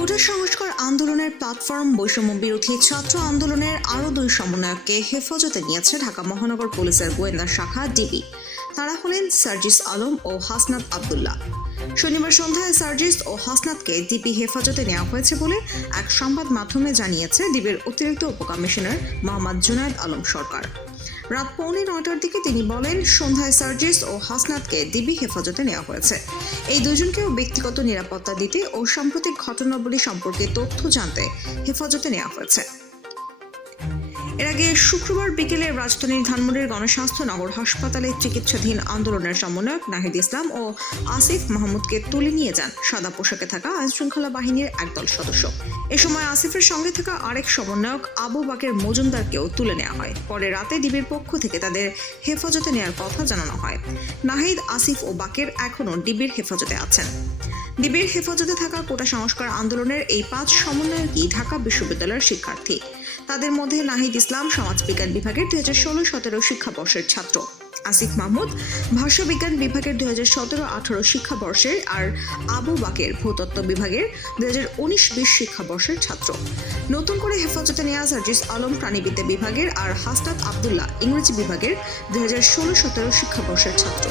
কোটা সংস্কার আন্দোলনের প্ল্যাটফর্ম বৈষম্য বিরোধী ছাত্র আন্দোলনের আরও দুই সমন্বয়ককে হেফাজতে নিয়েছে ঢাকা মহানগর পুলিশের গোয়েন্দা শাখা ডিবি। তারা হলেন সার্জিস আলম ও হাসনাত আবদুল্লাহ। শনিবার সন্ধ্যায় সার্জিস ও হাসনাতকে ডিবি হেফাজতে নেওয়া হয়েছে বলে এক সংবাদ মাধ্যমে জানিয়েছে ডিবির অতিরিক্ত উপকমিশনার মোহাম্মদ জুনায়দ আলম সরকার। রাত পৌনে নয়টার দিকে তিনি বলেন, সন্ধ্যায় সার্জিস ও হাসনাতকে দিবি হেফাজতে নেওয়া হয়েছে। এই দুজনকেও ব্যক্তিগত নিরাপত্তা দিতে ও সাম্প্রতিক ঘটনাবলী সম্পর্কে তথ্য জানতে হেফাজতে নেওয়া হয়েছে। এর আগে শুক্রবার বিকেলে রাজধানীর ধানমন্ডির গণস্বাস্থ্য নগর হাসপাতালে চিকিৎসাধীন আন্দোলনের সমন্বয়ক নাহিদ ইসলাম ও আসিফ মাহমুদকে তুলে নিয়ে যান সাদা পোশাকে থাকা আইনশৃঙ্খলা বাহিনীর একদল সদস্য। এ সময় আসিফের সঙ্গে থাকা আরেক সমন্বয়ক আবু বাকের মজুমদারকেও তুলে নেওয়া হয়। পরে রাতে ডিবির পক্ষ থেকে তাদের হেফাজতে নেওয়ার কথা জানানো হয়। নাহিদ, আসিফ ও বাকের এখনও ডিবির হেফাজতে আছেন। ডিবির হেফাজতে থাকা কোটা সংস্কার আন্দোলনের এই পাঁচ সমন্বয়কই ঢাকা বিশ্ববিদ্যালয়ের শিক্ষার্থী। তাদের মধ্যে নাহিদ ইসলাম সমাজবিজ্ঞান বিভাগের দুই হাজার ষোলো সতেরো শিক্ষাবর্ষের ছাত্র। আসিফ মাহমুদ ভাষ্যবিজ্ঞান বিভাগের দুই হাজার সতেরো আঠারো শিক্ষাবর্ষের আর আবু বাকের ভূতত্ত্ব বিভাগের দুই হাজার উনিশ বিশ শিক্ষাবর্ষের ছাত্র। নতুন করে হেফাজতে নেওয়া সার্জিস আলম প্রাণীবিদ্যা বিভাগের আর হাসনাত আবদুল্লাহ ইংরেজি বিভাগের দুই হাজার ষোলো সতেরো শিক্ষাবর্ষের ছাত্র।